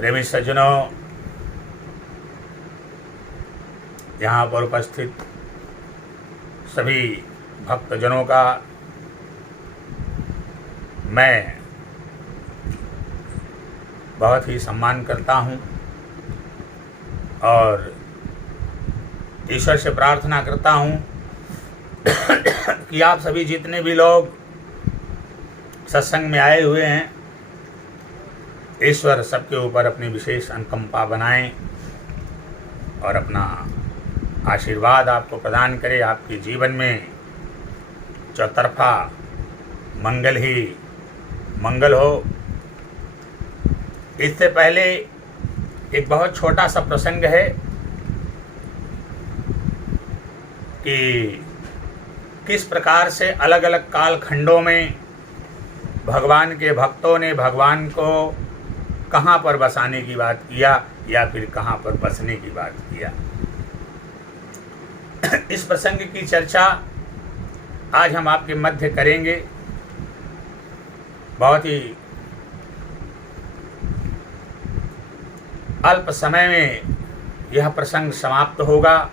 प्रेमी सज्जनों, यहाँ पर उपस्थित सभी भक्तजनों का मैं बहुत ही सम्मान करता हूँ और ईश्वर से प्रार्थना करता हूँ कि आप सभी जितने भी लोग सत्संग में आए हुए हैं, ईश्वर सबके ऊपर अपनी विशेष अनुकंपा बनाएं और अपना आशीर्वाद आपको प्रदान करे। आपके जीवन में चौतरफा मंगल ही मंगल हो। इससे पहले एक बहुत छोटा सा प्रसंग है कि किस प्रकार से अलग अलग कालखंडों में भगवान के भक्तों ने भगवान को कहाँ पर बसाने की बात किया या फिर कहाँ पर बसने की बात किया। इस प्रसंग की चर्चा आज हम आपके मध्य करेंगे। बहुत ही अल्प समय में यह प्रसंग समाप्त होगा,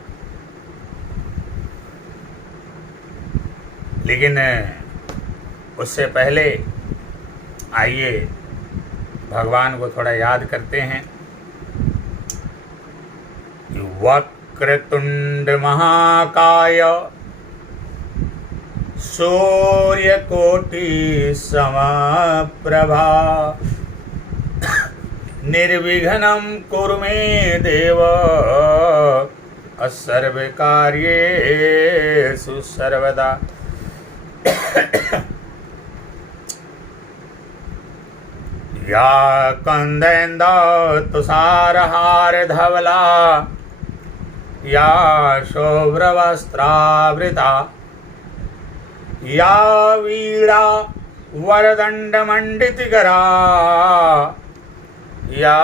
लेकिन उससे पहले आइए भगवान को थोड़ा याद करते हैं। वक्रतुंड महाकाय सूर्यकोटि समप्रभा निर्विघ्नं कुरु मे देव सर्वकार्येषु सर्वदा। या कंदेन्दौ तुषारहार धवला या शुभ्रवस्त्रावृता या वीणा वरदण्डमण्डितकरा या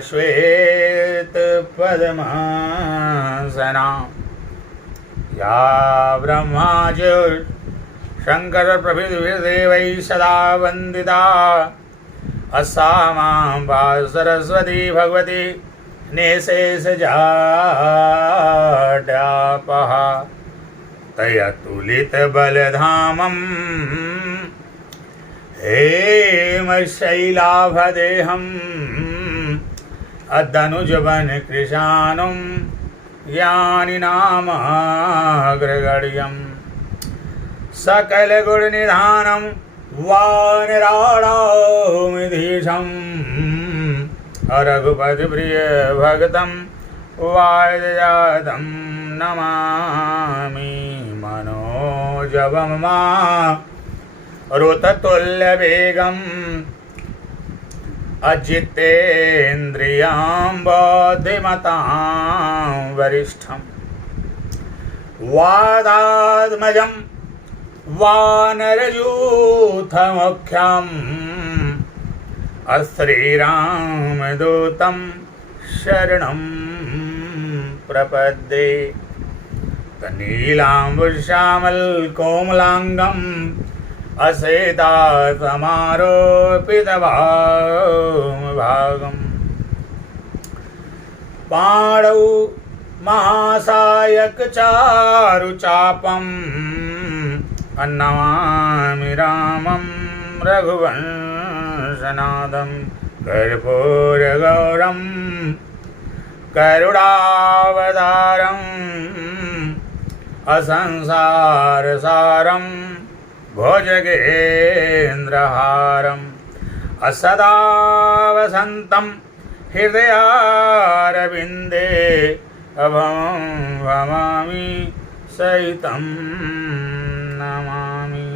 श्वेतपद्मासना या ब्रह्माज्योतिः शंकर प्रभृतिभिर्देवैः सदा वन्दिता अस्सामाम्बा सरस्वती भगवती निःशेषजाड्यापः तयतुलितबलधामम् हेमशैलाभदेहम् अदनुजवनकृशानुं ज्ञानिनामाग्रगण्यम् सकलगुणनिधानं वानराणामिधीशम् रघुपतिप्रियभक्तं वाजयातं नमामि। मनोजवं मारुततुल्यवेगम् अजितेन्द्रियां बुद्धिमतां वरिष्ठं वादात्मजं वानरयूथमुख्यम् श्रीरामदूतं शरणं प्रपद्ये। नीलाम्बुश्यामलकोमलाङ्गम् असेतासमारोपितभागम् पाणौ महासायकचारुचापम् नमामि रामं रघुवंशनाथं। कर्पूरगौरं करुणावतारम् असंसारसारं भुजगेन्द्रहारम् असदा वसन्तं हृदयारविन्दे अभं भवामि सहितं नमामि।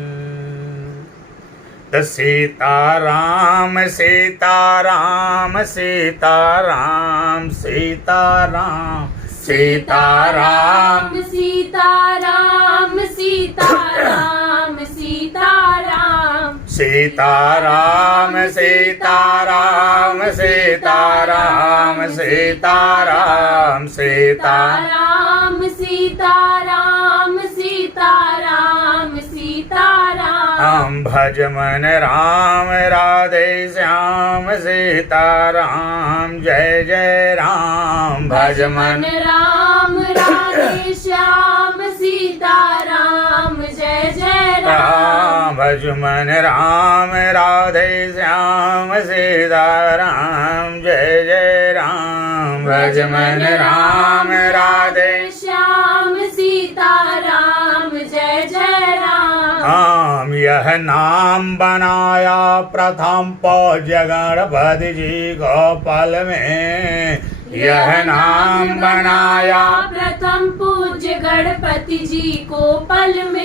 सीताराम सीताराम सीताराम सीताराम सीताराम सीताराम सीताराम सीताराम सीताराम सीताराम सीताराम सीताराम सीताराम सीताराम सीताराम सीताराम हम भज मन राम राधे श्याम सीताराम जय जय राम भज मन राम राधे श्याम सीताराम जय जय राम भज मन राम राधे श्याम सीताराम जय जय राम भज मन राम राधे श्याम सीताराम जय जय राम यह नाम बनाया प्रथम पूज्य गणपति जी गोपाल में यह नाम बनाया प्रथम पूज्य गणपति जी को पल में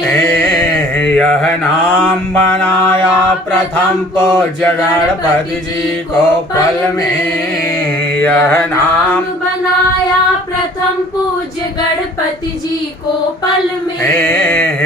यह नाम बनाया प्रथम पूज्य गणपति जी को पल में यह नाम बनाया प्रथम पूज्य गणपति जी को पल में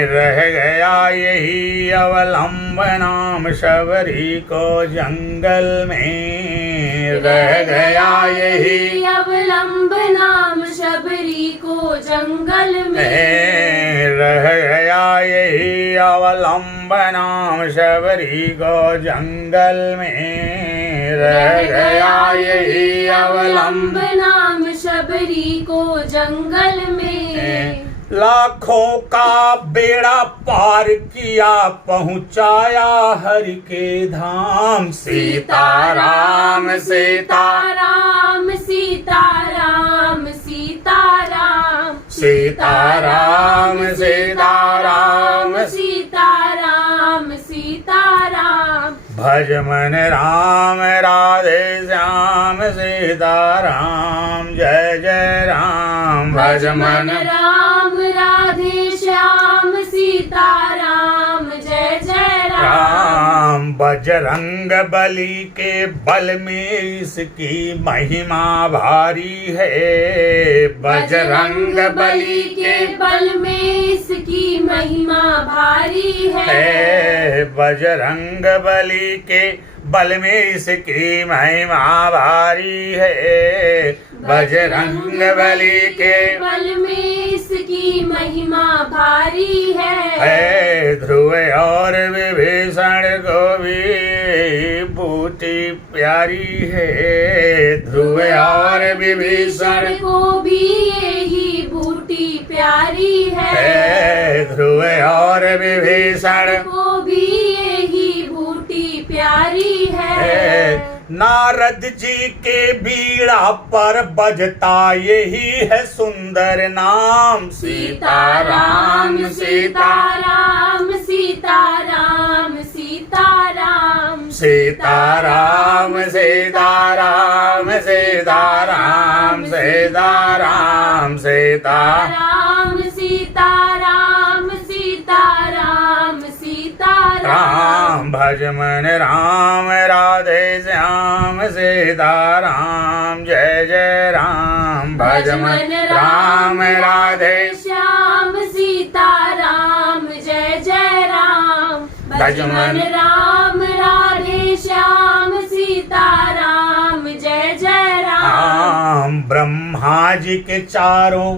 रह गया यही अवलंब नाम शबरी को जंगल में रह गया यही अवलंब नाम शबरी को जंगल में रह गया यही अवलंब नाम शबरी को जंगल में रह गया यही अवलंब नाम शबरी को जंगल में लाखों का बेड़ा पार किया पहुँचाया हरि के धाम सीताराम सीताराम सीताराम सीताराम सीताराम सीताराम सीताराम सीताराम भज मन राम राधे श्याम सीताराम जय जय राम भज मन राम राधे श्याम सीताराम जय जय राम बजरंग बली के बल में इसकी महिमा भारी है बजरंग बली के बल में इसकी महिमा भारी है बजरंग बली के बल में इसकी महिमा भारी है बजरंग बली के बल में इसकी महिमा भारी है ध्रुव और विभीषण को भी बूटी प्यारी है ध्रुव और विभीषण को भी यही बूटी प्यारी है ध्रुव और विभीषण को भी यही बूटी प्यारी है नारद जी के बीड़ा पर बजता यही है सुंदर नाम सीताराम सीताराम सीताराम सीताराम सीताराम सीताराम सीताराम सीताराम सीताराम सीताराम सीताराम सीताराम भज मन राम राधे श्याम सीताराम जय जय राम भज मन राम राधे श्याम सीताराम जय जय राम भज मन राम राधे श्याम सीताराम जय जय राम ब्रह्मा जी के चारों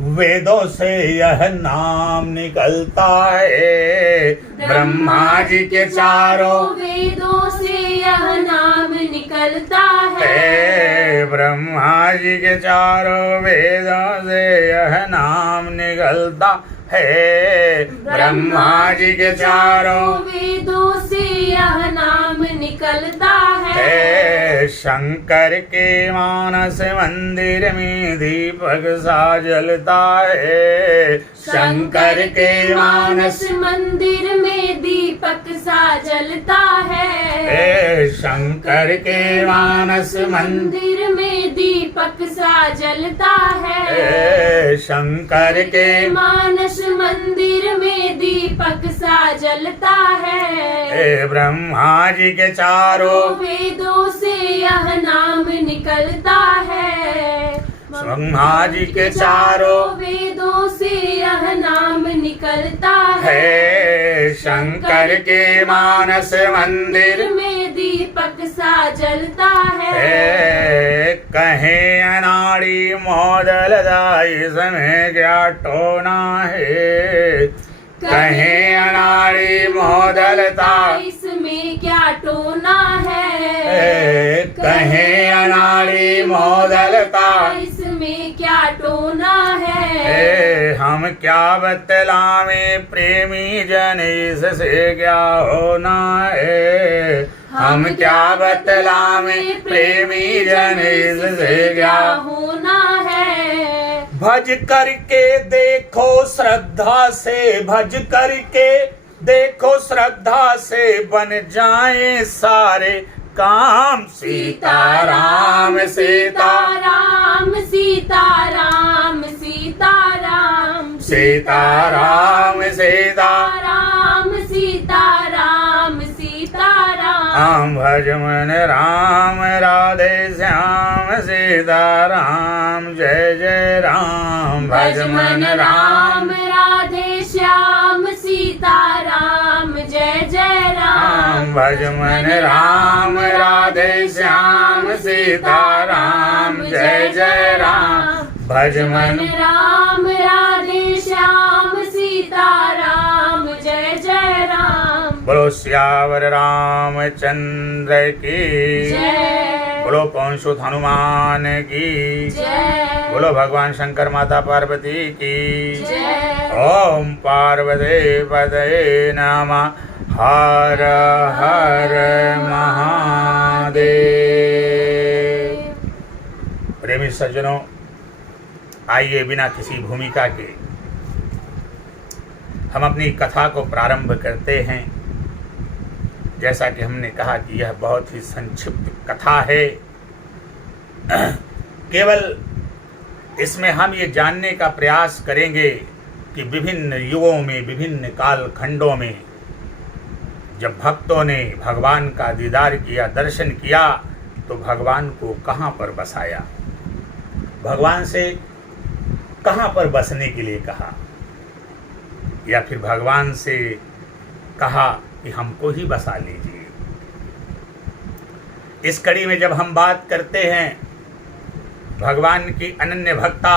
वेदों से यह नाम निकलता है ब्रह्मा जी के चारों वेदों से यह नाम निकलता है ब्रह्मा जी के चारों वेदों से यह नाम निकलता है ब्रह्मा जी के चारों वेदों से यह नाम निकलता है शंकर के मानस मंदिर में दीपक सा जलता है शंकर के मानस मंदिर में दीपक सा जलता है शंकर के मानस मंदिर में दीपक सा जलता है शंकर के मानस मंदिर में दीपक सा जलता है ब्रह्मा जी के चारों वेदों से यह नाम निकलता है ब्रह्मा जी के चारों वेदों से यह नाम निकलता है शंकर के मानस मंदिर में दीपक सा जलता है कहे अनाड़ी मोदल दाई समय क्या टोना है कहे अनाड़ी मोहदलता, इसमें क्या टोना है। कहे अनाड़ी मोहदलता, इसमें क्या टोना है। हम क्या बतलावें प्रेमी जन, इससे क्या होना है। हम क्या बतलावें प्रेमी जन, इससे क्या होना है। भज करके देखो श्रद्धा से, भज करके देखो श्रद्धा से, बन जाए सारे काम। सीताराम सीताराम सीताराम सीताराम सीताराम सीताराम सीताराम सीताराम भज मन राम राधे श्याम सीताराम जय जय राम। भज मन राम राधे श्याम सीताराम जय जय राम। भज मन राम राधे श्याम सीताराम जय जय राम। भज मन राम राधे श्याम सीताराम जय जय राम। बोलो सियावर रामचंद्र की जय। बोलो पवन सुत हनुमान की जय। बोलो भगवान शंकर माता पार्वती की जय। ओम पार्वती पदये नमः। हर हर महादेव। प्रेमी सज्जनों, आइए बिना किसी भूमिका के हम अपनी कथा को प्रारंभ करते हैं। जैसा कि हमने कहा कि यह बहुत ही संक्षिप्त कथा है। केवल इसमें हम ये जानने का प्रयास करेंगे कि विभिन्न युगों में, विभिन्न कालखंडों में जब भक्तों ने भगवान का दीदार किया, दर्शन किया, तो भगवान को कहाँ पर बसाया, भगवान से कहाँ पर बसने के लिए कहा, या फिर भगवान से कहा कि हमको ही बसा लीजिए। इस कड़ी में जब हम बात करते हैं भगवान की अनन्य भक्ता,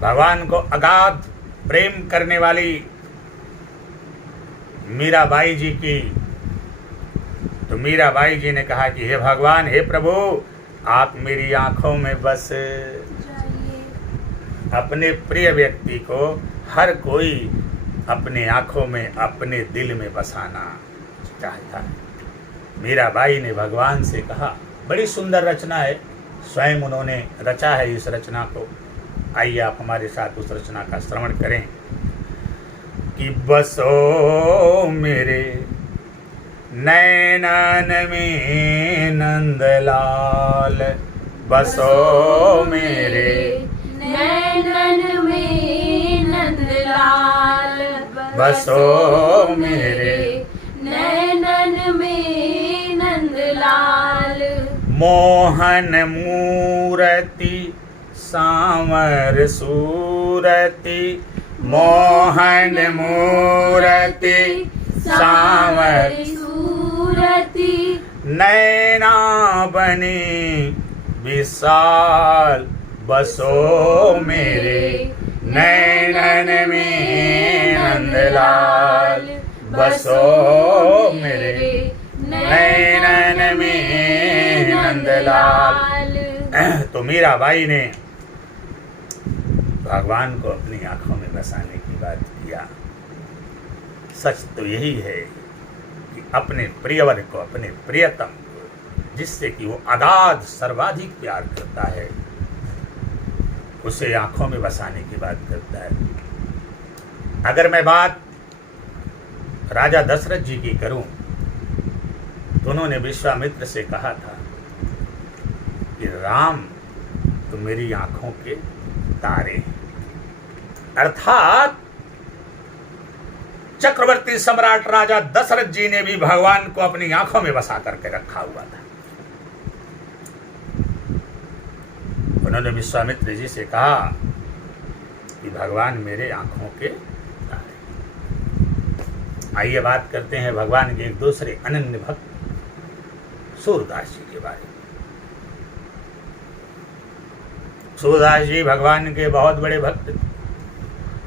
भगवान को अगाध प्रेम करने वाली मीराबाई जी की, तो मीराबाई जी ने कहा कि हे भगवान, हे प्रभु, आप मेरी आंखों में बस अपने प्रिय व्यक्ति को, हर कोई अपने आंखों में, अपने दिल में बसाना चाहता है। मीराबाई ने भगवान से कहा, बड़ी सुंदर रचना है, स्वयं उन्होंने रचा है इस रचना को। आइए आप हमारे साथ उस रचना का श्रवण करें कि बसो मेरे नैनन में नंदलाल, बसो मेरे नैनन में नंदलाल, बसो मेरे नैनन में नंदलाल। मोहन मूरति सांवर सूरति, मोहन मूरति सांवर सूरति, नैना बने विशाल, बसो मेरे नैनन में नंदलाल, बसो मेरे नैनन में नंदलाल। तो मीराबाई ने भगवान को अपनी आंखों में बसाने की बात किया। सच तो यही है कि अपने प्रियवर को, अपने प्रियतम को, जिससे कि वो अगाध सर्वाधिक प्यार करता है, उसे आंखों में बसाने की बात करता है। अगर मैं बात राजा दशरथ जी की करूं, तो उन्होंने विश्वामित्र से कहा था कि राम तो मेरी आंखों के तारे हैं। अर्थात चक्रवर्ती सम्राट राजा दशरथ जी ने भी भगवान को अपनी आंखों में बसा करके रखा हुआ था। उन्होंने विश्वामित्र जी से कहा कि भगवान मेरे आंखों के तारे। आइए बात करते हैं भगवान के एक दूसरे अनन्य भक्त सूरदास जी के बारे में। सूरदास जी भगवान के बहुत बड़े भक्त थे।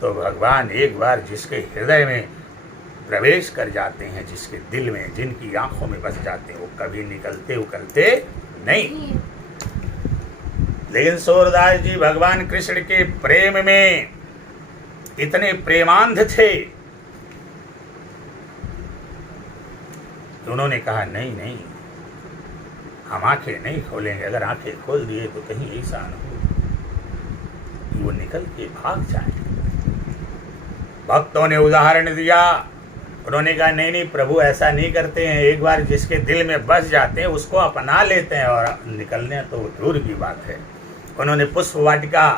तो भगवान एक बार जिसके हृदय में प्रवेश कर जाते हैं, जिसके दिल में, जिनकी आंखों में बस जाते हैं, वो कभी निकलते उकलते नहीं। लेकिन सूरदास जी भगवान कृष्ण के प्रेम में इतने प्रेमांध थे, उन्होंने कहा नहीं नहीं, हम आंखें नहीं खोलेंगे। अगर आंखें खोल दिए तो कहीं ऐसा न हो कि वो निकल के भाग जाए। भक्तों ने उदाहरण दिया, उन्होंने कहा नहीं नहीं प्रभु, ऐसा नहीं करते हैं। एक बार जिसके दिल में बस जाते हैं उसको अपना लेते हैं, और निकलने तो दूर की बात है। उन्होंने पुष्प वाटिका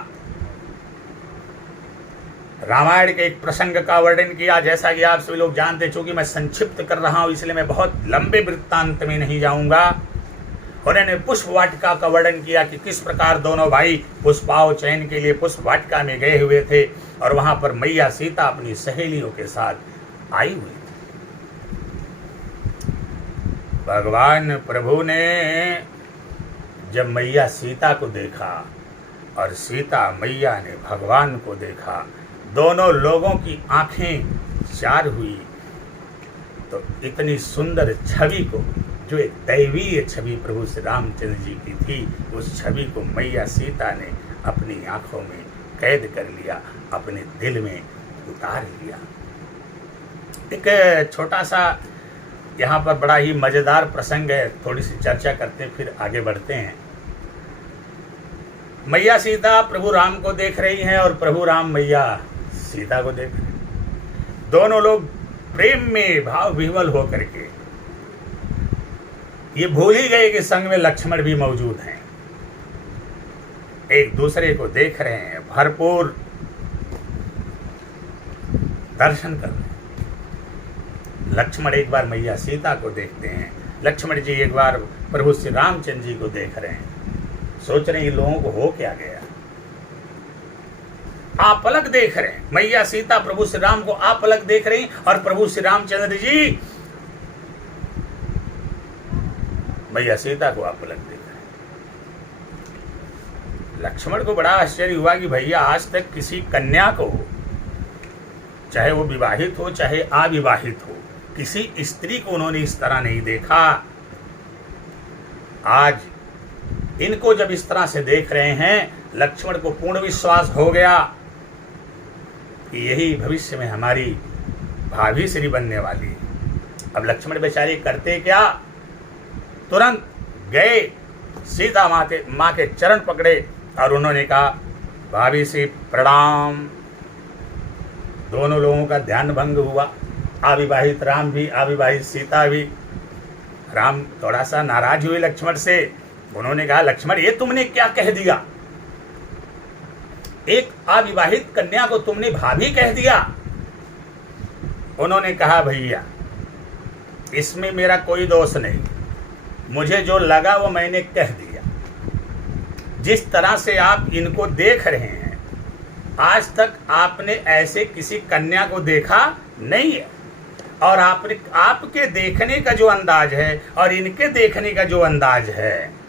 रामायण के एक प्रसंग का वर्णन किया, जैसा कि आप सभी लोग जानते हैं। चूंकि मैं संक्षिप्त कर रहा हूं इसलिए मैं बहुत लंबे वृत्तांत में नहीं जाऊंगा। उन्होंने पुष्प वाटिका का वर्णन किया कि किस प्रकार दोनों भाई पुष्पाव चयन के लिए पुष्प वाटिका में गए हुए थे, और वहां पर मैया सीता अपनी सहेलियों के साथ आई हुई थी। भगवान प्रभु ने जब मैया सीता को देखा और सीता मैया ने भगवान को देखा, दोनों लोगों की आंखें चार हुई, तो इतनी सुंदर छवि को, जो एक दैवीय छवि प्रभु श्री रामचंद्र जी की थी, उस छवि को मैया सीता ने अपनी आंखों में कैद कर लिया, अपने दिल में उतार लिया। एक छोटा सा यहाँ पर बड़ा ही मजेदार प्रसंग है, थोड़ी सी चर्चा करते हैं फिर आगे बढ़ते हैं। मैया सीता प्रभु राम को देख रही हैं और प्रभु राम मैया सीता को देख रहे हैं। दोनों लोग प्रेम में भाव विह्वल होकर के ये भूल ही गए कि संग में लक्ष्मण भी मौजूद हैं। एक दूसरे को देख रहे हैं, भरपूर दर्शन कर रहे हैं। लक्ष्मण एक बार मैया सीता को देखते हैं, लक्ष्मण जी एक बार प्रभु श्री रामचंद्र जी को देख रहे हैं। सोच रहे हैं इन लोगों को हो क्या गया। आप पलक देख रहे हैं, मैया सीता प्रभु श्री राम को आप पलक देख रही, और प्रभु श्री रामचंद्र जी मैया सीता को आप पलक देख रहे हैं। लक्ष्मण को बड़ा आश्चर्य हुआ कि भैया आज तक किसी कन्या को, चाहे वो विवाहित हो चाहे अविवाहित हो, किसी स्त्री को उन्होंने इस तरह नहीं देखा। आज इनको जब इस तरह से देख रहे हैं, लक्ष्मण को पूर्ण विश्वास हो गया कि यही भविष्य में हमारी भाभी श्री बनने वाली है। अब लक्ष्मण बेचारे करते क्या, तुरंत गए सीता माँ के चरण पकड़े और उन्होंने कहा भाभी श्री प्रणाम। दोनों लोगों का ध्यान भंग हुआ, अविवाहित राम भी, अविवाहित सीता भी। राम थोड़ा सा नाराज हुए लक्ष्मण से। उन्होंने कहा लक्ष्मण ये तुमने क्या कह दिया, एक अविवाहित कन्या को तुमने भाभी कह दिया। उन्होंने कहा भैया इसमें मेरा कोई दोष नहीं, मुझे जो लगा वो मैंने कह दिया। जिस तरह से आप इनको देख रहे हैं, आज तक आपने ऐसे किसी कन्या को देखा नहीं है, और आपके देखने का जो अंदाज है और इनके देखने का जो अंदाज है,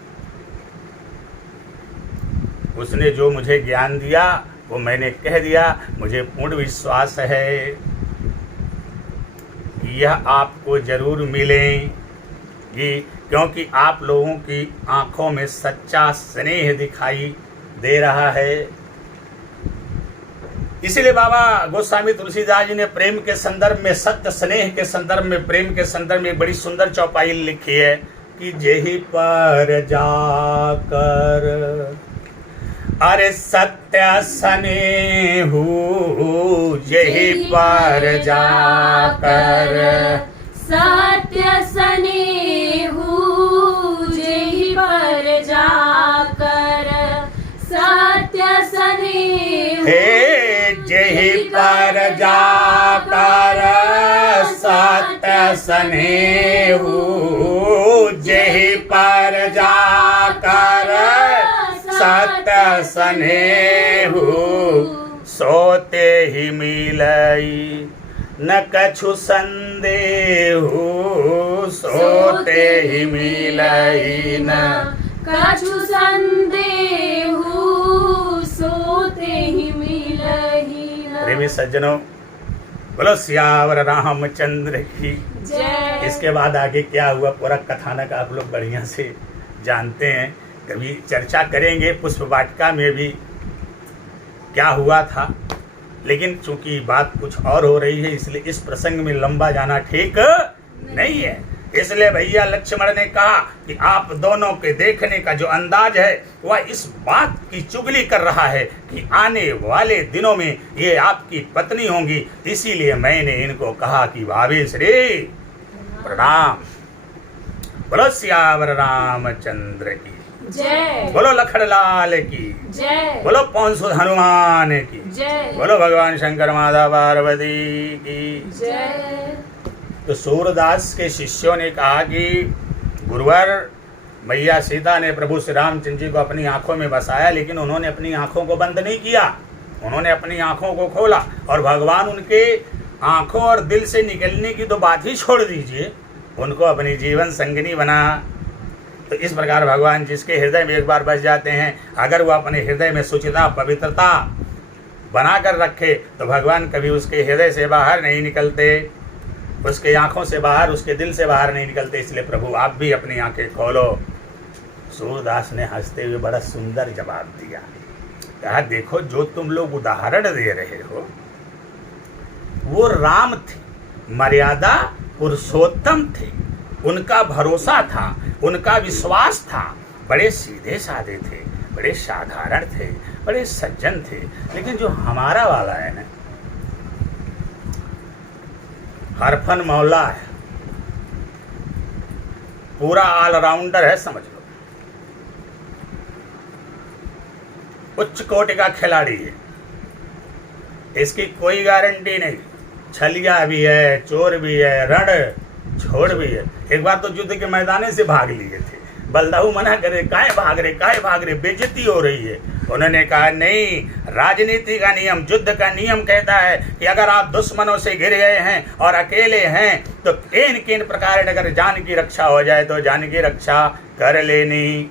उसने जो मुझे ज्ञान दिया वो मैंने कह दिया। मुझे पूर्ण विश्वास है यह आपको जरूर मिलेगी, क्योंकि आप लोगों की आंखों में सच्चा स्नेह दिखाई दे रहा है। इसीलिए बाबा गोस्वामी तुलसीदास जी ने प्रेम के संदर्भ में, सत्य स्नेह के संदर्भ में, प्रेम के संदर्भ में एक बड़ी सुंदर चौपाई लिखी है कि जेहि पर जाकर अरे सत्य स्नेहु, जेहि पर जाकर सत्य स्नेहु, जेहि पर जाकर सत्य स्नेहु, जेहि पर जाकर सत्य स्नेहु, जेहि पर जाकर सत्य स्नेहु, सोते ही मिलई न कछु संदेहु, सोते ही मिलई न कछु संदेहु, सोते ही मिलई न। प्रेमी सज्जनों, बोलो सियावर रामचंद्र की। जय। इसके बाद आगे क्या हुआ पूरा कथानक आप लोग बढ़िया से जानते हैं, कभी चर्चा करेंगे पुष्प वाटिका में भी क्या हुआ था, लेकिन चूंकि बात कुछ और हो रही है इसलिए इस प्रसंग में लंबा जाना ठीक नहीं है। इसलिए भैया लक्ष्मण ने कहा कि आप दोनों के देखने का जो अंदाज है वह इस बात की चुगली कर रहा है कि आने वाले दिनों में ये आपकी पत्नी होंगी, इसीलिए मैंने इनको कहा कि भाभी श्री प्रणाम। बोलो सियावर रामचंद्र की जय। बोलो लखनलाल की जय। बोलो पौंसुद हनुमान की जय। बोलो भगवान शंकर माता पार्वती की जय। तो सूरदास के शिष्यों ने कहा कि गुरुवर, मैया सीता ने प्रभु श्री रामचंद्र जी को अपनी आंखों में बसाया, लेकिन उन्होंने अपनी आंखों को बंद नहीं किया, उन्होंने अपनी आंखों को खोला और भगवान उनके आंखों और दिल से निकलने की तो बात ही छोड़ दीजिए, उनको अपनी जीवन संगिनी बना। तो इस प्रकार भगवान जिसके हृदय में एक बार बस जाते हैं, अगर वो अपने हृदय में शुचिता पवित्रता बना कर रखे तो भगवान कभी उसके हृदय से बाहर नहीं निकलते, उसके आंखों से बाहर, उसके दिल से बाहर नहीं निकलते। इसलिए प्रभु आप भी अपनी आंखें खोलो। सूरदास ने हंसते हुए बड़ा सुंदर जवाब दिया, कहा देखो जो तुम लोग उदाहरण दे रहे हो वो राम थे, मर्यादा पुरुषोत्तम थे, उनका भरोसा था, उनका विश्वास था, बड़े सीधे साधे थे, बड़े साधारण थे, बड़े सज्जन थे। लेकिन जो हमारा वाला है ना, हरफन मौला है, पूरा ऑलराउंडर है, समझ लो, उच्च कोटि का खिलाड़ी है, इसकी कोई गारंटी नहीं, छलिया भी है, चोर भी है, रण छोड़ भी है। एक बार तो युद्ध के मैदाने से भाग लिए थे, बलदाऊ मना करे, काहे भाग रहे, बेइज्जती हो रही है। उन्होंने कहा नहीं, राजनीति का नियम, युद्ध का नियम कहता है कि अगर आप दुश्मनों से घिर गए हैं और अकेले हैं तो किन किन प्रकार अगर जान की रक्षा हो जाए तो जान की रक्षा कर लेनी।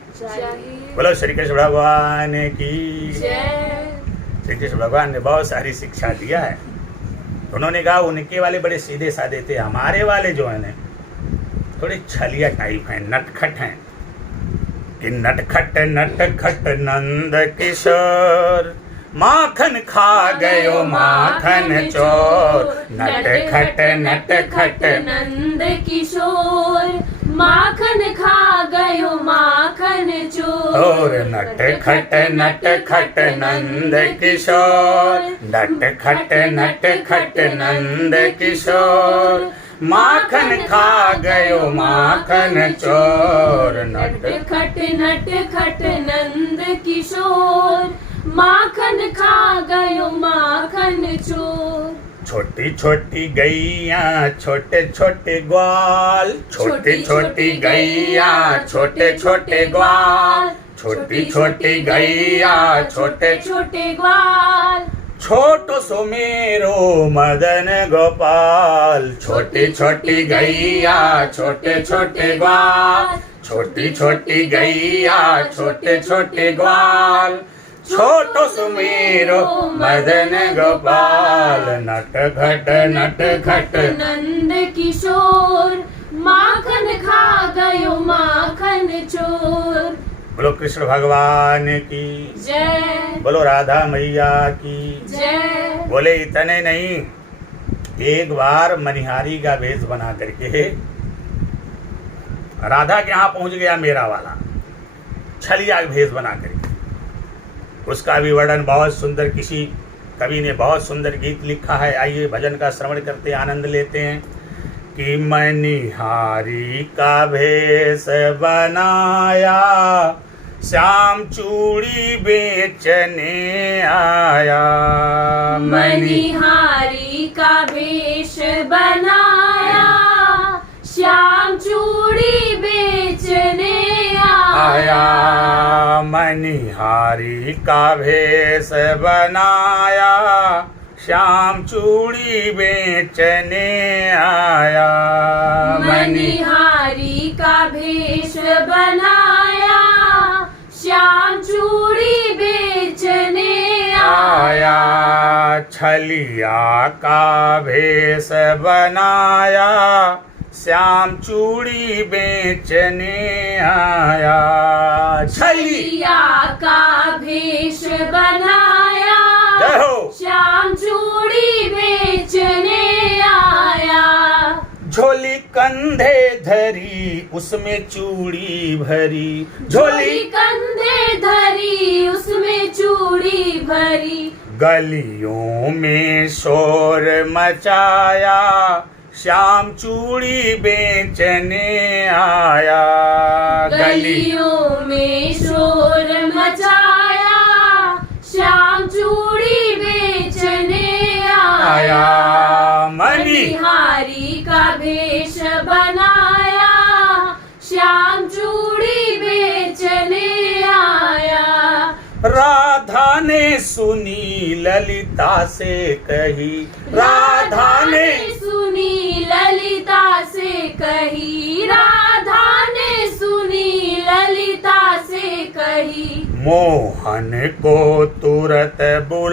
बोलो श्री कृष्ण भगवान की जय। श्री कृष्ण भगवान ने बहुत सारी शिक्षा दिया है। उन्होंने कहा उनके वाले बड़े सीधे साधे थे, हमारे वाले जो है ना थोड़े छलिया टाइप हैं, नटखट हैं। कि नटखट नटखट नंद किशोर, माखन खा गयो माखन चोर। नटखट नटखट नंद किशोर, माखन खा गयो माखन चोर। नटखट नटखट नंद किशोर, नटखट नटखट नंद किशोर, माखन खा गयो माखन चोर। नटखट नटखट नंद किशोर, माखन खा गयो माखन चोर। छोटी छोटी गैया छोटे छोटे ग्वाल, छोटी छोटी गैया छोटे छोटे ग्वाल, छोटी छोटी गैया छोटे छोटे ग्वाल। छोटो सो मेरो मदन गोपाल। छोटी छोटी गैया छोटे छोटे ग्वाल, छोटी छोटी गैया छोटे छोटे ग्वाल, छोटो सुमेरो मदन गोपाल। नटखट नटखट नंद किशोर, माखन खा गयो माखन चोर। बोलो कृष्ण भगवान की जय। बोलो राधा मैया की जय। बोले इतने नहीं, एक बार मनिहारी का वेश बना करके राधा के यहाँ पहुंच गया मेरा वाला, छलिया भेष बना करके। उसका भी वर्णन बहुत सुंदर किसी कवि ने बहुत सुंदर गीत लिखा है। आइए भजन का श्रवण करते आनंद लेते हैं। कि मनिहारी का भेष बनाया, श्याम चूड़ी बेचने आया। मनिहारी का भेष बनाया, श्याम चूड़ी बेचने आया। मनिहारी का भेष बनाया, श्याम चूड़ी बेचने आया। मनिहारी का भेष बनाया, श्याम चूड़ी बेचने आया। आया, छलिया का भेष बनाया, श्याम चूड़ी बेचने आया। छलिया का भेष बनाया, जय हो। श्याम चूड़ी बेचने आया। झोली कंधे धरी, उसमें चूड़ी भरी, झोली कंधे धरी, उसमें चूड़ी भरी। गलियों में शोर मचाया, श्याम चूड़ी बेचने आया। गलियों में शोर मचाया, श्याम चूड़ी बेचने आया। मणिहारी का भेष बनाया, श्याम चूड़ी बेचने आया। राधा ने सुनी ललिता से कही, राधा ने सुनी ललिता से कही, राधा ने सुनी ललिता से कही। मोहन को तुरत बुला